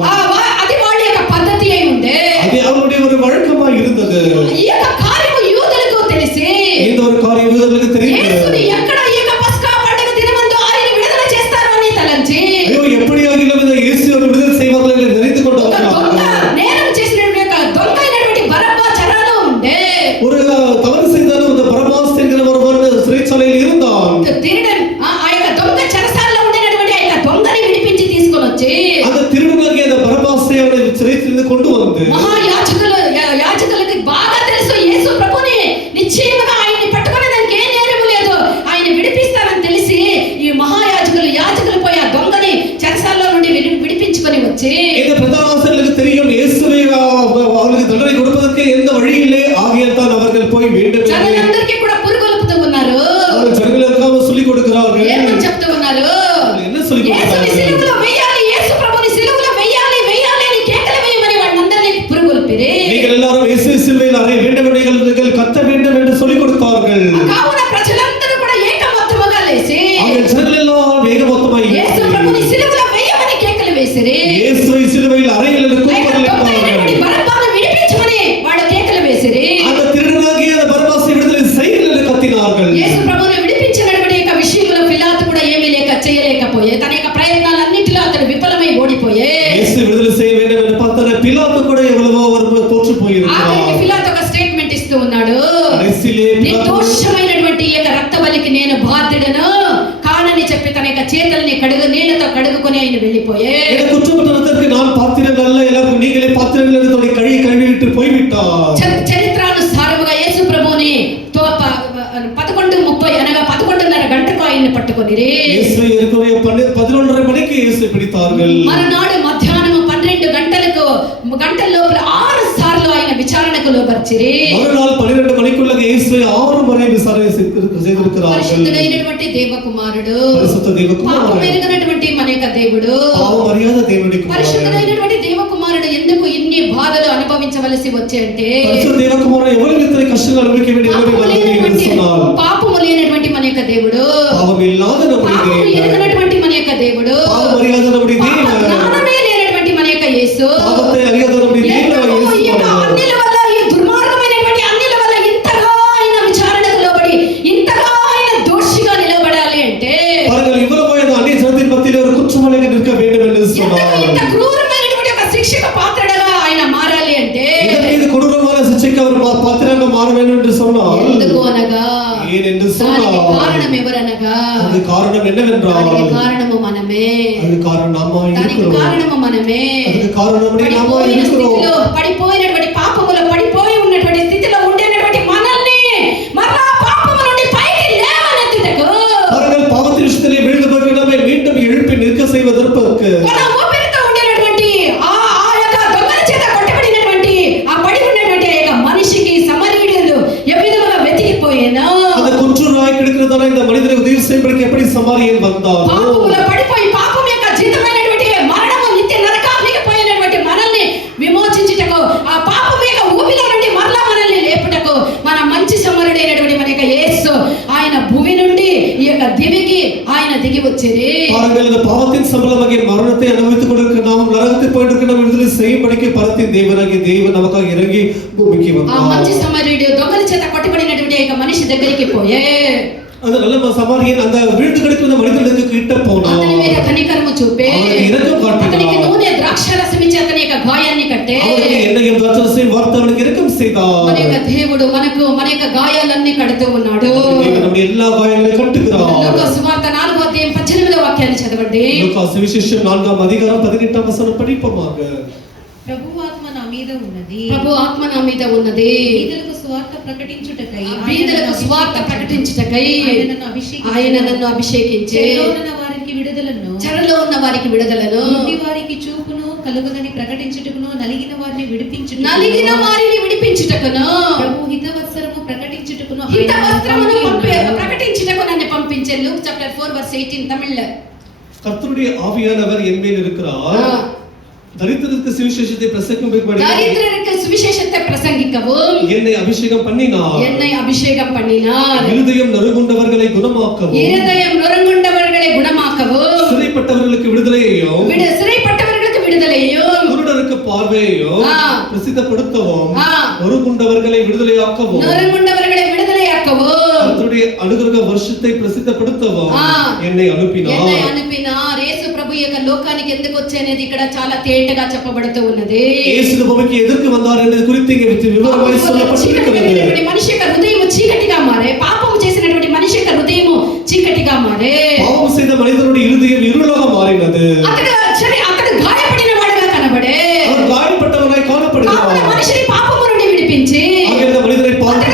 అది వాళ్ళ యొక్క పద్ధతి అయి ఉండే. அது அவருடைய ஒரு வழக்கமாக இருந்தது. ఈ యొక్క కార్యము యూదులకు తెలిసి இந்த ஒரு காரியம் யூதர்களுக்கு தெரிந்தது. యేసుని ఎక్కడ ఈ యొక్క పస్కా పండుగ దినమందు ఆయన విడుదల చేస్తారు అని తలంచి ஐயோ, எப்படியாகிலும் இந்த இயேசுவை விடுதலை செய்வார்கள் என்று நினைத்துக் ఒక దొంగ கொண்டார்கள். నేరం చేసినటువంటి యొక్క దొంగ అయినటువంటి బరబ్బా చెరలో ఉండే. ஒரு தவறு செய்தாலும் இந்த பரபாஸ் என்கிற ஒருவன் சிறைச்சாலையில் இருந்தான். తిరగడం ఆ యొక్క దొంగ చెరసాలలో ఉండేటువంటి ఆ యొక్క దొంగని విడిపించి తీసుకొని వచ్చి அந்த திருடனாகிய அந்த பரபாசை அவனை சிறையிலிருந்து கொண்டு வந்து యాజకులకు బాగా తెలుసు యేసు ప్రభుని నిశ్చయముగా ఆయన్ని పట్టుకునే దానికి ఏ నేరము లేదు, ఆయన విడిపిస్తారని తెలిసి ఈ యాజకులు పోయి ఆ దొంగని చెరసాలలో నుండి విడిపించుకొని వచ్చి இந்த பிரதான ஆசாரியர்களுக்கு தெரியும் இயேசுவை அவர்களுக்கு தண்டனை கொடுப்பதற்கு எந்த வழி இல்லை. ஆகையால் தான் அவர்கள் போய் வேண்டும் என்று జనులందరికీ కూడా పురుగొలుపుతూ ఉన్నారు. ஜனங்களுக்காக சொல்லிக் கொடுக்கிறார்கள். ఏమని చెప్తూ ఉన్నారు? என்ன சொல்லிக் యేసుని கொடுக்கிறார்கள்? సిలువలో వేయాలి, యేసు ప్రభుని సిలువలో వేయాలి అని కేకలు వేయమని వాళ్ళందరినీ పురుగొల్పిరి. நீங்கள் எல்லாரும் இயேசுவை சிலுவையில் அறைய வேண்டும் என்று நீங்கள் கத்த வேண்டும் என்று சொல்லிக் கொடுத்தார்கள். కావున ప్రజలందరూ కూడా ఏకమొత్తముగా లేచి அவர்கள் ஜனங்கள் எல்லாம் வேகமொத்தமாய் యేసు ప్రభుని సిలువలో వేయమని కేకలు వేసిరి. இயேசுவை சிலுவையில் அறையில் என்று ఆ యొక్క దొంగైనటువంటి கூப்பிட்டார்கள். బరబ్బాను విడిపించమని వాళ్ళు కేకలు వేసిరి. அந்த திருடனாகிய அந்த பரபாசை விடுதலை செய்யுங்கள் என்று கத்தினார்கள். యేసు ప్రభుని విడిపించినటువంటి యొక్క విషయంలో పిలాతు కూడా ఏమీ చేయలేకపోయే. తన యొక్క ప్రయత్నాలన్నిటిలో అతడు విఫలమై ఓడిపోయే. இயேசு விடுதலை செய்ய வேண்டும் என்று பார்த்தால் பிலாத்து கூட எவ்வளவோ ஒரு தோற்று ఆఖరికి போயிருக்கிறார். పిలాతు ఒక స్టేట్మెంట్ ఇస్తూ ఉన్నాడు. கடைசியிலே பிலாத்து నిర్దోషమైనటువంటి ఈ యొక్క రక్త బలికి నేను బాధ్యుడను కానని చెప్పి తన యొక్క చేతుల్ని నీళ్లతో కడుగుకొని ఆయన వెళ్ళిపోయే. எனக்கு குற்றப்பட்டதற்கு நான் பாத்திரம் அல்ல, எல்லாருக்கும் நீங்களே பாத்திரங்கள் என்று தன்னை கழுவி விட்டு போய்விட்டார். చరిత్రానుసారముగా యేసు ప్రభువుని 11:30 అనగా 11:30 గంటకు ఆయన్ని పట్టుకొనిరి. இயேசுவை 11:30 மணிக்கு இயேசு ரசத்தை பிடித்தார்கள். మరునాడు మధ్యాహ్నం 12 గంటల లోపల 6 సార్లు ఆయన విచారణకు లోబర్చిరి. மறுநாள் 12 மணிக்குள்ள இயேசுவை 6 முறை விசாரணை செய்திருக்கிறார்கள். పరిశుద్ధుడైనటువంటి దేవకుమారుడు, పరిశుద్ధ దేవకుమారుడు, పాపం ఎరుగనటువంటి మన యొక్క దేవుడు, పాపం మర్యాద దేవుడి కుమారుడు, పరిశుద్ధుడైనటువంటి దేవకుమారుడు ఎందుకు ఇన్ని బాధలు అనుభవించవలసి వచ్చే అంటే పరిశుద్ధ దేవకుమారుడు ఎవరికి ఇతర కష్టాలు అనుభవించ వేண்டிய పాపము లేనటువంటి మన యొక్క దేవుడు, పాపం ఇల్లాத நம்முடைய పాపం ఎరుగనటువంటి మన యొక్క దేవుడు, పాపం మర్యాద நம்முடைய దేవుడు, జ్ఞానమే లేనటువంటి మన యొక్క యేసు, పాపத்தை அறியாத நம்முடைய దేవుడు యేసు. అన్నిల వల్ల, ఈ దుర్మార్గమైనటువంటి అన్నిల వల్ల ఇంతగా ఆయన విచారణకు లోబడి ఇంతగా ఆయన దోషిగా నిలబడాలి అంటే பாருங்கள் இவ்வளவு அந்நிய ஜனத்தின் மத்தியில் ஒரு குற்றவாளியாக நிற்க வேண்டும் என்று சொன்னார். ఇంత క్రూరమైనటువంటి ఒక శిక్షకు పాత్రగా ఆయన మారాలి అంటే இது கொடூரமான சிக்ஷைக்கு அவர் பாத்திரமாக மாற வேண்டும் என்று சொன்னார். ఎందుకు అనగా ஏன் என்று దానికి சொன்னார். కారణం ఎవరనగా அது காரணம் என்னவென்றால் దానికి కారణము మనమే, அது காரணம் நாம దానికి இருக்கிறோம். కారణము మనమే. அதுக்கு காரணம் நாம పడిపోయిన இருக்கிறோம். స్థితిలో, పడిపోయినటువంటి పాపములో పడిపోయి ఉన్నటువంటి స్థితిలో ఉండేటువంటి మనల్ని మరలా పాపము నుండి పైకి లేవనెత్తుటకు, பாருங்கள் பாவத்தின் விஷயத்திலே விழுந்தவர்கள் நம்மை மீண்டும் எழுப்பி நிற்க செய்வதற்கு మన ఊపిరితో ఉండేటువంటి ఆ యొక్క దొంగల చేత కొట్టబడినటువంటి ఆ పడి ఉన్నటువంటి ఆ యొక్క మనిషికి సమరీయులు ఏ విధముగా వెతికిపోయేనో, அந்த குற்றவாளி கிடக்கிறதால இந்த மனிதனை உதவி செய்வதற்கு எப்படி சமாரியன் வந்தார். పాపములో పడిపోయి పాపం యొక్క జీతమైనటువంటి మరణము నిత్య నరకాగ్నికి పోయినటువంటి మనల్ని విమోచించుటకు, ఆ పాపం యొక్క ఊబిలో నుండి మరలా మనల్ని లేపుటకు మన మంచి సమరుడైనటువంటి మన యొక్క యేసు ఆయన భూమి నుండి ఈ యొక్క దివికి ఆయన దిగి వచ్చేది. பாருங்கள் இந்த பாவத்தின் சம்பளமாகிய மரணத்தை அனுபவித்துக் கொண்டிருக்கிற நாம் நரகத்தில் போயிட்டு நாம் விடுதலை செய்யும்படிக்கு பரத்தின் தேவனாகிய தேவன் நமக்காக இறங்கி பூமிக்கு ఆ வந்தார். మంచి సమరుడు దొంగల చేత కొట్టబడినటువంటి ఆ యొక్క మనిషి దగ్గరికి పోయే அந்த நல்ல சமாரியன் அந்த வீழ்ந்து கிடக்கிற மனிதனுக்கு கிட்ட போனார். అతని మీద కనికరము చూపే அவனுக்கு இரக்கம் காட்டினார். అతనికి నూనె ద్రాక్షారసం ఇచ్చి అతని యొక్క గాయాన్ని కట్టే அவனுக்கு எண்ணெயும் திராட்சரசையும் வார்த்து அவனுக்கு இரக்கம் செய்தார். మన యొక్క దేవుడు మన యొక్క గాయాలన్నీ కడుతూ ఉన్నాడు. தேவன் நம்முடைய எல்லா காயங்களையும் கட்டுகிறார். లూకా సువార్త 4వ అధ్యాయం 18వ వాక్యాన్ని చదవండి. லூக்கா சுவிசேஷம் 4ஆம் அதிகாரம் 18ஆம் வசனம் படிப்போமாக. ప్రభు ఆత్మ నా మీద ఉన్నది, ప్రభు ఆత్మ నా మీద ఉన్నది, బీదలకు సువార్త ప్రకటించుటకై, బీదలకు సువార్త ప్రకటించుటకై ఆయన నన్ను అభిషేకించి చెరలో ఉన్న వారికి విడుదలను, చెరలో ఉన్న వారికి విడుదలను, గుడ్డి వారికి చూపును కలుగునని ప్రకటించుటకును, నలిగిన వారిని విడిపించుటకును, నలిగిన వారిని విడిపించుటకును, ప్రభు హితవత్సరము ప్రకటించుటకును, హితవస్త్రమును ప్రకటించుటకు నన్ను పంపించే. లూక్ చాప్టర్ 4 verse 18 தமிழ்ல. கர்த்தருடைய ஆவியானவர் என் மேல் இருக்கிறார். தரித்திரருக்கு சுவிசேஷத்தை பிரசங்கிக்கும்படி தரித்திரருக்கு சுவிசேஷத்தை பிரசங்கிக்கவும் என்னை அபிஷேகம் பண்ணினார். என்னை அபிஷேகம் பண்ணினார். இருதயம் நறுங்குண்டவர்களை குணமாக்கவும், இருதயம் நொறுங்குண்டவர்களை குணமாக்கவும், சிறைப்பட்டவர்களுக்கு விடுதலையையும், சிறைப்பட்டவர்களுக்கு விடுதலையையும், குருடருக்கு பார்வையையும் பிரசித்தப்படுத்தவும், நொறுங்குண்டவர்களை விடுதலையாக்கவும், நொறுங்குண்டவர்களை விடுதலையாக்கவும், கர்த்தருடைய அனுகிரக வருஷத்தை பிரசித்தப்படுத்தவும் என்னை అனுப்பினார். యేసు ప్రభు యొక్క లోకానికి ఎందుకు వచ్చేనేది ఇక్కడ చాలా తేటగా చెప్పబడుతూ ఉన్నది. యేసు భూమికి ఎదుర్కు వந்தார் అనేది குறித்து இங்கே వివరంగా சொல்லப்பட்டிருக்கிறது. మనిషి యొక్క హృదయం చీకటిగా మారే, పాపం చేసినటువంటి మనిషి యొక్క హృదయం చీకటిగా మారే, பாவம் செய்த மனிதனுடைய இருதயம் இருளாக மாறினது. అతడు గాయపడిన వాడుగా కనబడే, அவர் காயப்பட்டவனாய் காணப்படுகிறார். మనిషిని పాపము నుండి విడిపించి ஆகிய மனிதனை பார்த்து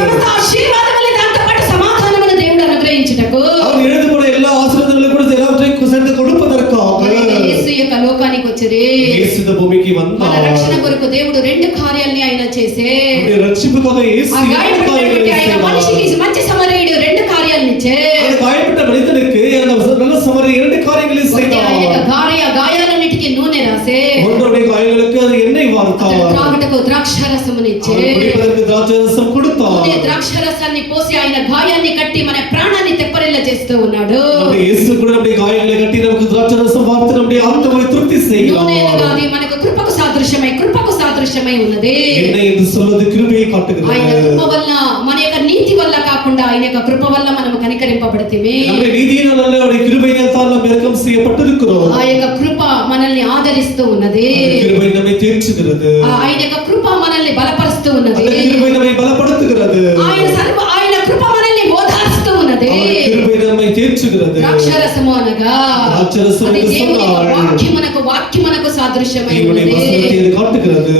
సమస్త ఆశీర్వాదములు దాంతో పాటు సమాధానమును దేవుడు అనుగ్రహించుటకు, அவர் இழந்து போன எல்லா ஆசீர்வாதங்களையும் கூட எல்லாவற்றையும் சேர்த்து கொடுப்பதற்காக యేసు యొక్క లోకానికి వచ్చేది. యేసు இந்த பூமிக்கு మన வந்தார். రక్షణ కొరకు దేవుడు రెండు కార్యాలని ఆయన చేసే. அவருடைய ரட்சிப்புக்காக இயேசு ఆ గాయపడినటువంటి ఆయన మనిషికి మంచి సమరయుడు రెండు కార్యాలను ఇచ్చే. அந்த காயப்பட்ட மனிதனுக்கு அந்த நல்ல சமரியன் இரண்டு காரியங்களை செய்தார். ఆయన యొక్క గాయాలన్నిటికీ నూనె రాసే, ஒன்றுடைய காயங்களுக்கு அது எண்ணெய் வார்த்தார். త్రాగుటకు ద్రాక్షారసమును ఇచ్చే. குடிப்பதற்கு திராட்சரசம் கொடுத்தார். ద్రాక్షారసాన్ని పోసి ఆయన గాయాన్ని కట్టి మన ప్రాణాన్ని తెప్పరిల్ల చేస్తూ ఉన్నాడు. நம்முடைய இயேசு கூட நம்முடைய காயங்களை கட்டி நமக்கு திராட்சரசம் வார்த்து நம்முடைய ஆத்மாவை திருப்தி செய்கிறார். అది మనకు కృపకు సాదృశ్యమై ఉన్నది. எண்ணெய் என்று சொல்வது கிருபையை காட்டுகிறது. ఆయన కృప వల్ల, మన యొక్క నీతి వల్ల కాకుండా ఆయన యొక్క కృప వల్ల మనము కనికరింపబడితిమి. நம்முடைய நீதியினால் அல்ல, அவருடைய கிருபையினால் தான் நாம் இரக்கம் செய்யப்பட்டிருக்கிறோம். ఆ యొక్క కృప మనల్ని ఆదరిస్తూ ఉన్నది. கிருபை நம்மை தேற்றுகிறது. ఆయన యొక్క కృప మనల్ని బలపరుస్తూ ఉన్నది. அந்த கிருபை நம்மை பலப்படுத்துகிறது. ఆయన కృప మనల్ని ఓదార్స్తూ ఉన్నది. கிருபை நம்மை தேற்றுகிறது. ద్రాక్షారసము అనగా అది దేవుని వాక్యమునకు సాదృశ్యమై ఉన్నది. దేవుని కాட்டுகிறது.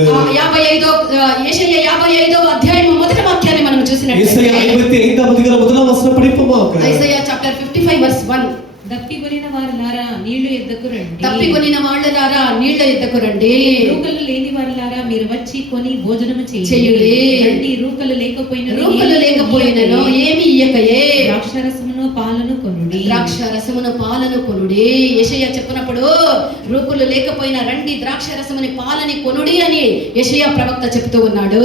55వ అధ్యాయం మొదటి వాక్యాన్ని మనం చూసినట్లయితే యెషయా 55వ అధ్యాయం మొదటి వచనం படிப்போமாக. Isaiah chapter 55 verse 1. దప్పిగొనిన వారులారా నీళ్లు ఎద్దకు రండి. తప్పికొనిన వాళ్ళలారా నీళ్ల ఎద్దకు రండి. రూకలు లేని వాళ్ళారా మీరు వచ్చి కొని భోజనము చేయుడి. రండి. రూకలు లేకపోయినను ఏమి ఇయ్యకయే ద్రాక్షారసమును పాలను కొనుడి. ద్రాక్ష రసమును పాలను కొనుడి. యెషయా చెప్పినప్పుడు రూపులు లేకపోయినా రండి ద్రాక్ష రసముని పాలని కొనుడి అని యెషయా ప్రవక్త చెప్తూ ఉన్నాడు.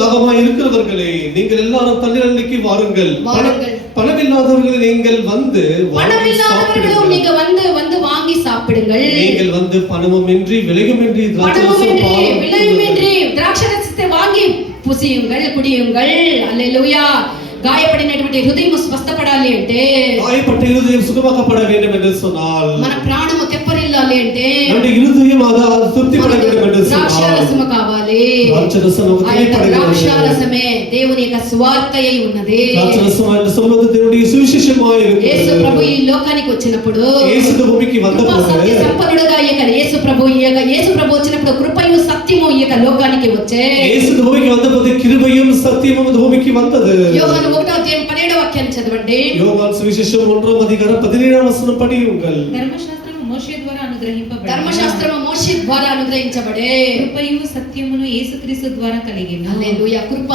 தாகமாய் இருக்கிறவர்களே நீங்கள் எல்லாரும் தண்ணீரண்டைக்கு வாருங்கள். வாருங்கள். பணமில்லாதவர்களே நீங்கள் வந்து பணமில்லாதவர்களும் நீங்க வந்து வாங்கி சாப்பிடுங்கள். நீங்கள் வந்து பணமுமின்றி விலையுமின்றி விலையுமின்றி திராட்சரசத்தை வாங்கி புசியுங்கள் குடியுங்கள். அல்லேலூயா. గాయపడినటువంటి హృదయం స్వస్థపడాలి అంటే, గాయపట్ట హృదయం సుఖమాக்கப்பட வேண்டும் என்று சொன்னால், మన ప్రాణము తెప్పరిల్లాలి అంటే మన హృదయం తృప్తిపడ வேண்டும் என்று சொன்னால் ద్రాక్షారసము కావాలి. ద్రాక్షారసమే దేవుని యొక్క సువార్తయై ఉన్నది. ద్రాక్షారసం అంటే சொல்வது దేవుని సువిశేషమాய் இருக்கிறது. యేసు ప్రభు ఈ లోకానికి వచ్చినప్పుడు, యేసు భూమికి వந்தபோது సత్య సంపన్నుడుగా యేసు ప్రభు వచ్చినప్పుడు కృపయు సత్యము ఈ లోకానికి వచ్చే. యేసు భూమికి வந்தபோது கிருபையும் சத்தியமும் భూమికి வந்தது. యోహాను 1వ అధ్యాయం 17వ వాక్యాన్ని చదవండి. యోహాను సువిశేషం 1వ అధ్యాయం 17వ వచనం படியுங்கள். ధర్మశాస్త్రము మోషే ద్వారా అనుగ్రహింపబడింది. ధర్మశాస్త్రము మోషే ద్వారా అనుగ్రహించబడే. కృపయు సత్యమును యేసుక్రీస్తు ద్వారా కలిగిన. హల్లెలూయా. కృప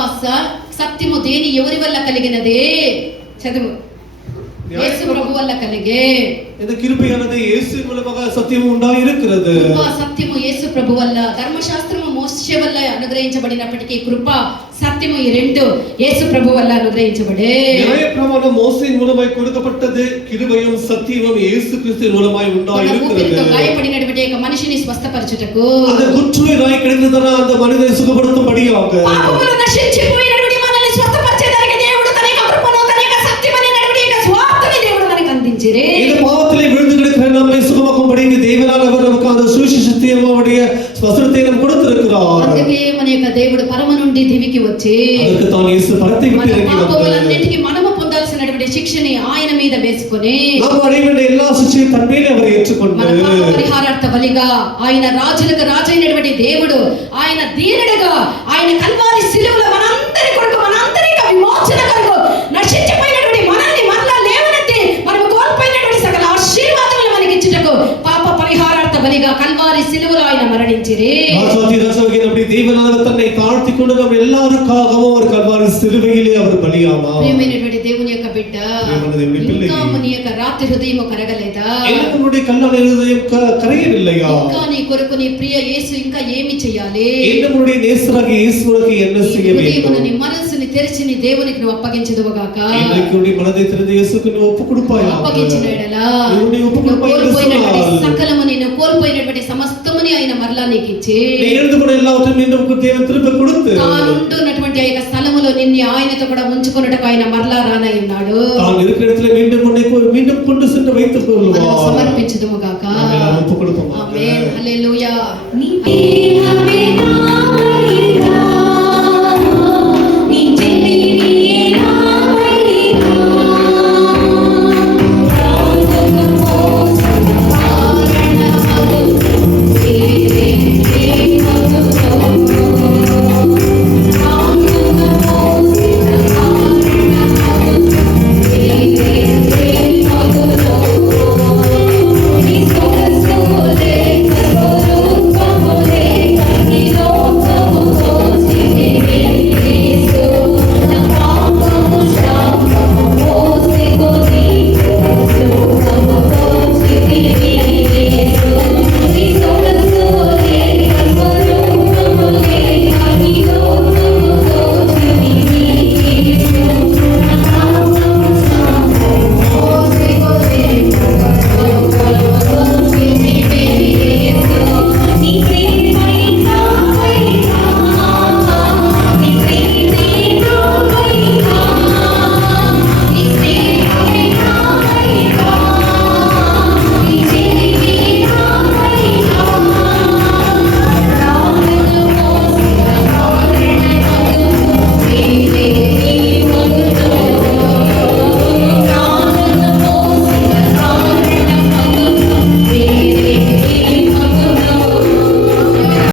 సత్యము దేని ఎవరి వల్ల కలిగినదే? చదువు. యేసు ప్రభు వల్ల కలిగే. இந்த கிருபையானது இயேசு மூலமாக சத்தியம் உண்டாய் இருக்கிறது. కృప సత్యము యేసు ప్రభు వల్ల, ధర్మశాస్త్రము మోషే వల్ల అనుగ్రహించబడినప్పటికీ కృప సత్యము ఈ రెండు యేసు ప్రభు వల్ల అనుగ్రహించబడే. న్యాయప్రమాణం మోసేயின் மூலமாய் கொடுக்கப்பட்டது. கிருபையும் சத்தியமும் இயேசு கிறிஸ்துவின் மூலமாய் உண்டாய் இருக்கிறது. గాయపడినటువంటి ఒక మనిషిని స్వస్థపరచుటకు, அந்த குற்றுயிராய் கிடந்ததனா அந்த மனிதனை சுகப்படுத்தும்படியாக, పాపములు నశించిపోయినటువంటి మనల్ని స్వస్థపరిచేదానికి దేవుడు తన యొక్క కృపను, తన యొక్క సత్యమైనటువంటి యొక్క స్వార్థని దేవుడు మనకి అందించిరే. இந்த பாவத்திலே விழுந்து கிடக்கிற நம்மை சுகமாக்கும்படிக்கு தேவனால் அவர் நமக்கு அந்த சுவிசேஷத்தையுடைய வசனத்தை நமக்கு கொடுத்திருக்கிறார். అందుకే మన యొక్క దేవుడు పరమ నుండి దివికి వచ్చి, அதற்கு தான் இயேசு பரத்தை விட்டு இறங்கி வந்தார். పాపములన్నిటికీ మనము పొందాల్సినటువంటి శిక్షని ఆయన మీద వేసుకొని, நாம் அடைய வேண்டிய எல்லா శిక్షையும் தன் மேலே அவர் ஏற்றுக்கொண்டு, మన పాప పరిహారార్థ బలిగా ఆయన రాజులకు రాజైనటువంటి దేవుడు, ఆయన దీనుడుగా ఆయన కల్వారి శిలువలో మనందరి కొరకు, మనందరి విమోచన కొరకు నశించిపోయినటువంటి మనల్ని మరలా లేవనెత్తి మనం కోల్పోయినటువంటి సకల ఆశీర్వాదాలను మనకి ఇచ్చుటకు పాప పరిహారార్థ బలిగా కల్వారి శిలువలో ఆయన మరణించిరే. அப்படி தேவனானவர் தன்னை தாழ்த்திக் கொண்டு நம்ம எல்லாருக்காகவும் அவர் கல்வாரி சிலுவையிலே அவர் பலியானார். ప్రియమైనటువంటి దేవుని యొక్క బిడ్డ, ఇంకా నీ యొక్క రాత్రి హృదయం కరగలేదా? நம்முடைய கல்லான హృదయం கரையவில்லையா? ఇంకా నీ కొరకు నీ ప్రియ యేసు ఇంకా ఏమి చేయాలి? நம்முடைய நேசராக இயேசுவுக்கு என்ன செய்ய வேண்டும்? నీ మనసుని తెరిచి నీ దేవునికి నువ్వు అప్పగించదువుగాక. இன்னைக்கு நீ மனதை திறந்து இயேசுவுக்கு நீ ஒப்பு கொடுப்பாயா? అప్పగించినడలా நீ ஒப்பு கொடுப்பாயா? సకలముని నువ్వు కోల్పోయినటువంటి సమస్తముని ఆయన మరలా నీకు ఇచ్చి, நீ இழந்து போன எல்லாவற்றையும் மீண்டும் தேவன் திரும்ப கொடுத்து, తాను ఉంటున్నటువంటి ఆ యొక్క స్థలములో నిన్ను ఆయనతో కూడా ఉంచుకొనుటకు ఆయన మరలా రానై ఉన్నాడు. తాను இருக்கிற இடத்துல மீண்டும் கொண்டு சென்று வைத்துக் கொள்வார். సమర్పించుదుముగాక. ఒప్పు கொடுப்போம். ఆమేన్. హల్లెలూయా. నీ